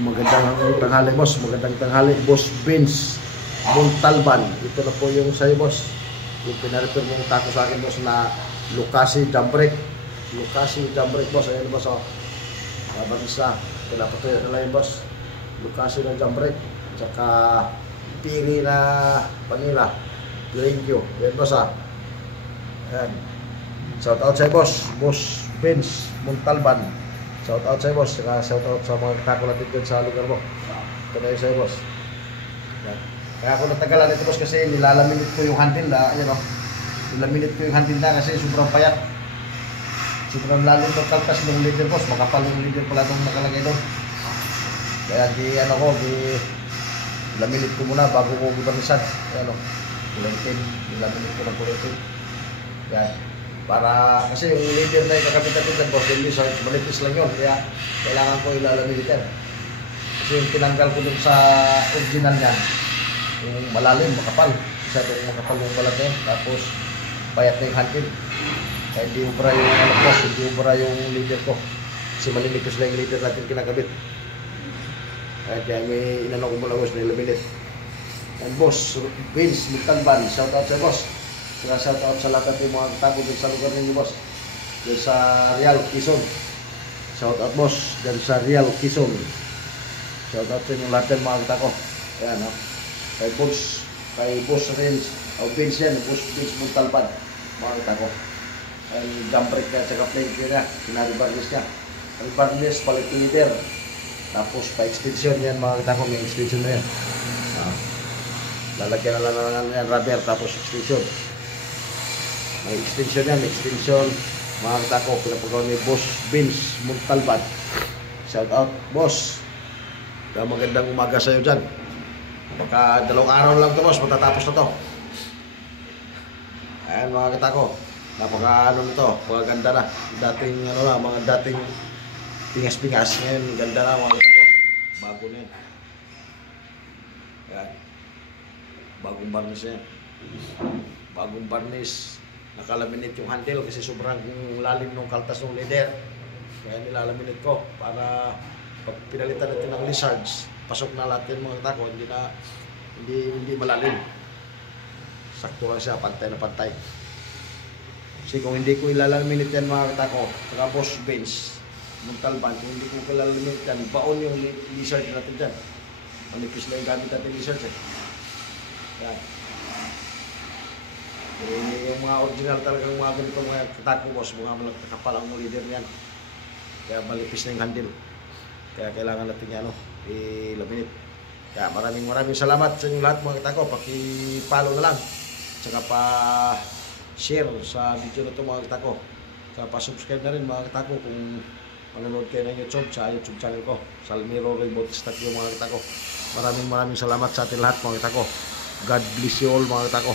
Magandang tanghali boss, magandang tanghali boss Vince Montalban. Ito na po yung sa'yo boss, yung pinarefer mong tako sa akin boss na Lucasi Jambrek. Lucasi Jambrek boss, ayan boss, oh. Isa, pinapatuyo na lang yung boss, Lucasi na Jambrek, tsaka piri na Panila, thank you, ayan boss, ah. Ayan, shout out sa'yo boss, boss Vince Montalban. Shout out sa'yo boss, saka shout out sa mga tako natin dyan sa lugar mo. Ito na yung sa'yo boss. Yan. Kaya ako natagalan ito boss kasi nilalaminit ko yung handle na, ayan o. Nilaminit ko yung handle na kasi sobrang payat. Sobrang lalim ng kalkas ng leader boss, makapal yung leader pala itong nakalagay doon. Kaya di ano ko, di laminit ko muna bago ko gubanisan. Ayan o, kulentin, nilaminit ko ng kulentin. Yan. Para kasi yung leader na ikakabit natin dyan boss, yung lizard, malipis lang yun, kaya kailangan ko ilalamit yan. Kasi yung tinanggal ko dun sa original niya, yung malalim, makapal, masyadong makapal yung balat na yun, tapos payat na yung handle. Kaya hindi ubra yung ano boss, hindi ubra yung leader ko, kasi malinipis lang yung leader natin kinakabit. Kaya may inano ko mula boss, nilaminit. And boss, Vince Montalban, shout out sa boss. Kaya shout out sa lahat ng mga tako dyan sa lugar ninyo boss, dyan sa Real Quezon. Shout out boss dyan sa Real Quezon. Shout out sa inyong lahat ng mga tako. Ayan o, kay boss Renz o Vince yan, boss Vince Montalban, mga tako. And Jambrek niya, tsaka plane niya, kinaribarnis niya. Ang barnis, palit leader, tapos pa-extension yan mga tako, may extension na yan. Lalagyan na lang yan rubber, tapos extension. May extension yan, extension. Mga katako, pinapagawa ni Boss Vince Montalban. Shout out, boss. Kaya magandang umaga sa'yo dyan. Baka 2 araw lang ito, boss. Matatapos na to. Ayan, mga katako. Napaka ano nito, maganda na. Dating, ano na, mga dating pingas-pingas. Ngayon, ganda na, mga katako. Bago na yan. Ayan. Bagong barnis yan. Bagong barnis. Nakalaminate yung handle kasi sobrang lalim ng kaltas ng leader. Kaya nilalaminate ko para pag pinalitan natin ng lizards, pasok na lahat yung mga tako, hindi malalim. Sakto lang siya, pantay na pantay. Kasi kung hindi ko ilalaminate yan mga tako, saka boss Vince Montalban, kung hindi ko ilalaminate yan, baon yung lizard natin dyan. Manipis na yung gamit natin lizards eh. Yan. Yung mga original talagang mga ganitong mga tako boss, mga kapal ang leader niyan. Kaya malipis na yung handle. Kaya kailangan natin yan i-laminate. Kaya maraming salamat sa inyo lahat mga tako. Paki-follow na lang. Tsaka pa-share sa video na ito mga tako. Tsaka pa-subscribe na rin mga tako kung manonood kayo ng YouTube sa YouTube channel ko. Salmiro Roy Bautista yung mga tako. Maraming salamat sa atin lahat mga tako. God bless you all mga tako.